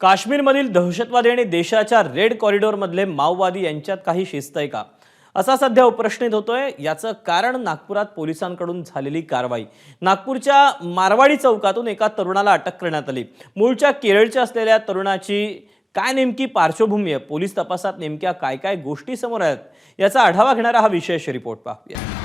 काश्मीरमधील दहशतवादी आणि देशाच्या रेड कॉरिडॉरमधले माओवादी यांच्यात काही शिस्त आहे का, असा सध्या उपप्रश्नित होतोय। याचं कारण नागपुरात पोलिसांकडून झालेली कारवाई। नागपूरच्या मारवाडी चौकातून एका तरुणाला अटक करण्यात आली। मूळच्या केरळच्या असलेल्या तरुणाची काय नेमकी पार्श्वभूमी आहे, पोलीस तपासात नेमक्या काय काय गोष्टी समोर आहेत, याचा आढावा घेणारा हा विशेष रिपोर्ट पाहूया।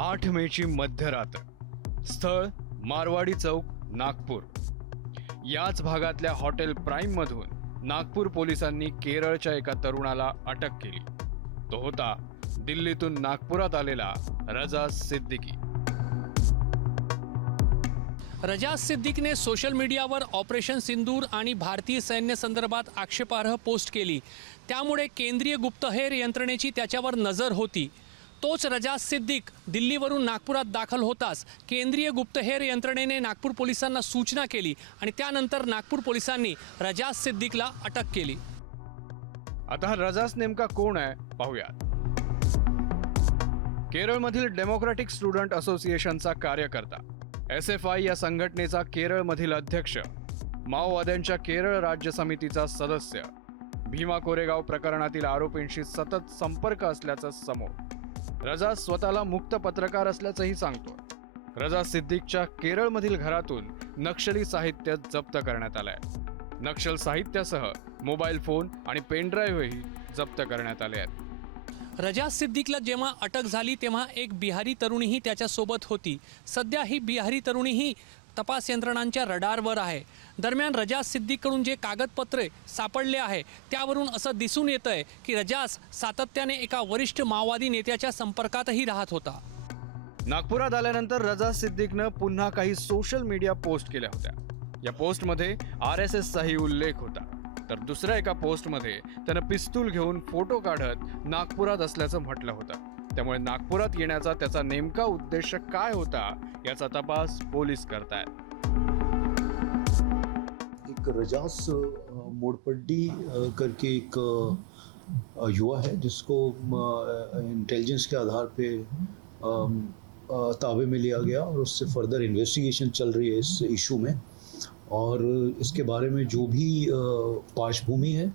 आठ मेची मध्यरात्र, स्थळ मारवाडी चौक, नागपूर। याच भागातल्या हॉटेल प्राइम मधून नागपूर पोलिसांनी केरळच्या एका तरुणाला अटक केली। तो होता दिल्लीतून नागपुरात आलेला रजा सिद्दीकी। रजा सिद्दीकने सोशल मीडियावर ऑपरेशन सिंदूर आणि भारतीय सैन्य संदर्भात आक्षेपार्ह पोस्ट केली। त्यामुळे केंद्रीय गुप्तहेर यंत्रणेची त्याच्यावर नजर होती। तोच रजा सिद्दीक दिल्लीवरून नागपुरात दाखल होताच केंद्रीय गुप्तहेर यंत्रणेने नागपूर पोलिसांना सूचना केली आणि त्यानंतर नागपूर पोलिसांनी रजा सिद्दीकला अटक केली। आता हा रजास नेमका कोण आहे पाहूया। केरळमधील डेमोक्रॅटिक स्टुडंट असोसिएशनचा कार्यकर्ता, SFI या संघटनेचा केरळमधील अध्यक्ष, माओवाद्यांच्या केरळ राज्य समितीचा सदस्य, भीमा कोरेगाव प्रकरणातील आरोपींशी सतत संपर्क असल्याचं समोर। रजा स्वतःला मुक्त पत्रकार असल्याचंही सांगतो। रजा सिद्दीकच्या केरळमधील घरातून नक्षली साहित्य जप्त करण्यात आलंय। नक्षल साहित्यासह मोबाईल फोन आणि पेनड्राईव्हही जप्त करण्यात आले आहेत। रजा सिद्दीकला जेव्हा अटक झाली तेव्हा एक बिहारी तरुणीही त्याच्यासोबत होती। सध्या ही बिहारी तरुणीही तपास यंत्रणांच्या रडारवर आहे। दरम्यान रजा सिद्दीककडून जे कागदपत्रे सापडले आहे त्यावरून असं दिसून येतंय की रजास सातत्याने एका वरिष्ठ माओवादी नेत्याच्या संपर्कातही राहत होता। नागपुरात आल्यानंतर रजा सिद्दीकनं पुन्हा काही सोशल मीडिया पोस्ट केल्या होत्या। या पोस्टमध्ये RSS चाही उल्लेख होता, तर दुसऱ्या एका पोस्टमध्ये त्यानं पिस्तूल घेऊन फोटो काढत नागपुरात असल्याचं म्हटलं होतं। त्यामुळे नागपुरात येण्याचा त्याचा नेमका उद्देश काय होता याचा तपास पोलीस करतायत। एक रजास मोड़पड्डी करके एक युवा है जिसको इंटेलिजेंस के आधार पे ताबे में लिया गया और उससे फर्दर इन्वेस्टिगेशन चल रही है इस इशू में। और इसके बारे में जो भी पार्श्वभूमि है,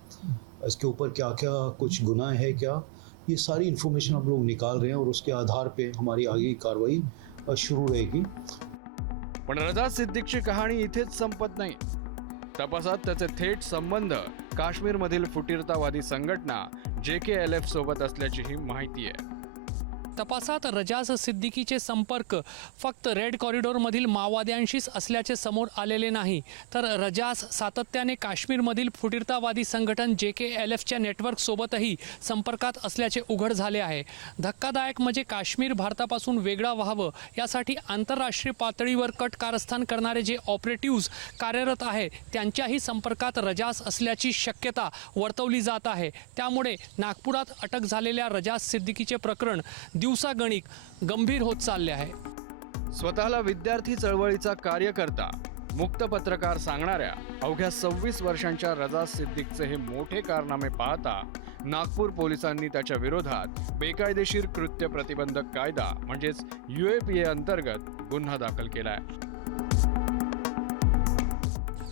इसके ऊपर क्या क्या कुछ गुनाह है क्या, ये सारी इन्फॉर्मेशन हम लोग निकाल रहे हैं और उसके आधार पे हमारी आगे की कार्रवाई शुरू रहेगी। पण रजा सिद्दीकची कहाणी इथेच संपत नाही। तपासात त्याचे थेट संबंध काश्मीरमधील फुटीरतावादी संघटना JKLF सोबत असल्याचीही माहिती आहे। तपासात रजास सिद्दीकीचे संपर्क फक्त रेड कॉरिडॉरमधील माओवाद्यांशीच असल्याचे समोर आलेले नाही, तर रजास सातत्याने काश्मीरमधील फुटीरतावादी संघटन JKLFच्या नेटवर्कसोबतही संपर्कात असल्याचे उघड झाले आहे। धक्कादायक म्हणजे काश्मीर भारतापासून वेगळा व्हावं यासाठी आंतरराष्ट्रीय पातळीवर कट कारस्थान करणारे जे ऑपरेटिव्हज कार्यरत आहे त्यांच्याही संपर्कात रजास असल्याची शक्यता वर्तवली जात आहे। त्यामुळे नागपुरात अटक झालेल्या रजास सिद्दीकीचे प्रकरण दिवसागणिक गंभीर होत चालले आहे। स्वतःला विद्यार्थी चळवळीचा कार्यकर्ता, मुक्त पत्रकार सांगणाऱ्या अवघ्या 26 वर्षांच्या रजा सिद्दीकचे हे मोठे कारनामे पाहता नागपूर पोलिसांनी त्याच्या विरोधात बेकायदेशीर कृत्य प्रतिबंधक कायदा म्हणजेच UAPA अंतर्गत गुन्हा दाखल केलाय।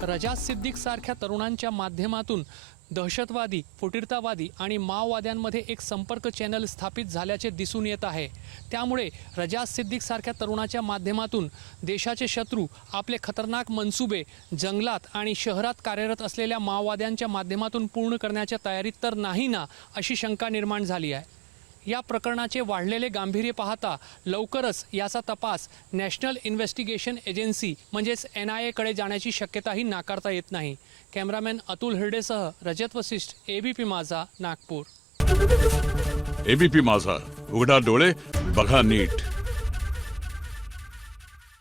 रजा सिद्दीक सारख्या तरुणांच्या माध्यमातून दहशतवादी, फुटीरतावादी आणि माओवाद्यांमध्ये एक संपर्क चॅनल स्थापित झाल्याचे दिसून येत आहे। त्यामुळे रजा सिद्दीक सारख्या तरुणाच्या माध्यमातून देशाचे शत्रू आपले खतरनाक मनसुबे जंगलात आणि शहरात कार्यरत असलेल्या माओवाद्यांच्या माध्यमातून पूर्ण करण्याच्या तयारीत तर नाही ना, अशी शंका निर्माण झाली आहे। या प्रकरणाचे वाढलेले गांभीर्य पाहता लवकरच याचा तपास नॅशनल इन्व्हेस्टिगेशन एजन्सी म्हणजेच NIA कडे जाण्याची शक्यताही नाकारता येत नाही। कॅमेरामॅन अतुल हिरडेसह रजत वशिष्ठ, ABP माझा, नागपूर। ABP माझा, उघडा डोळे बघा नीट।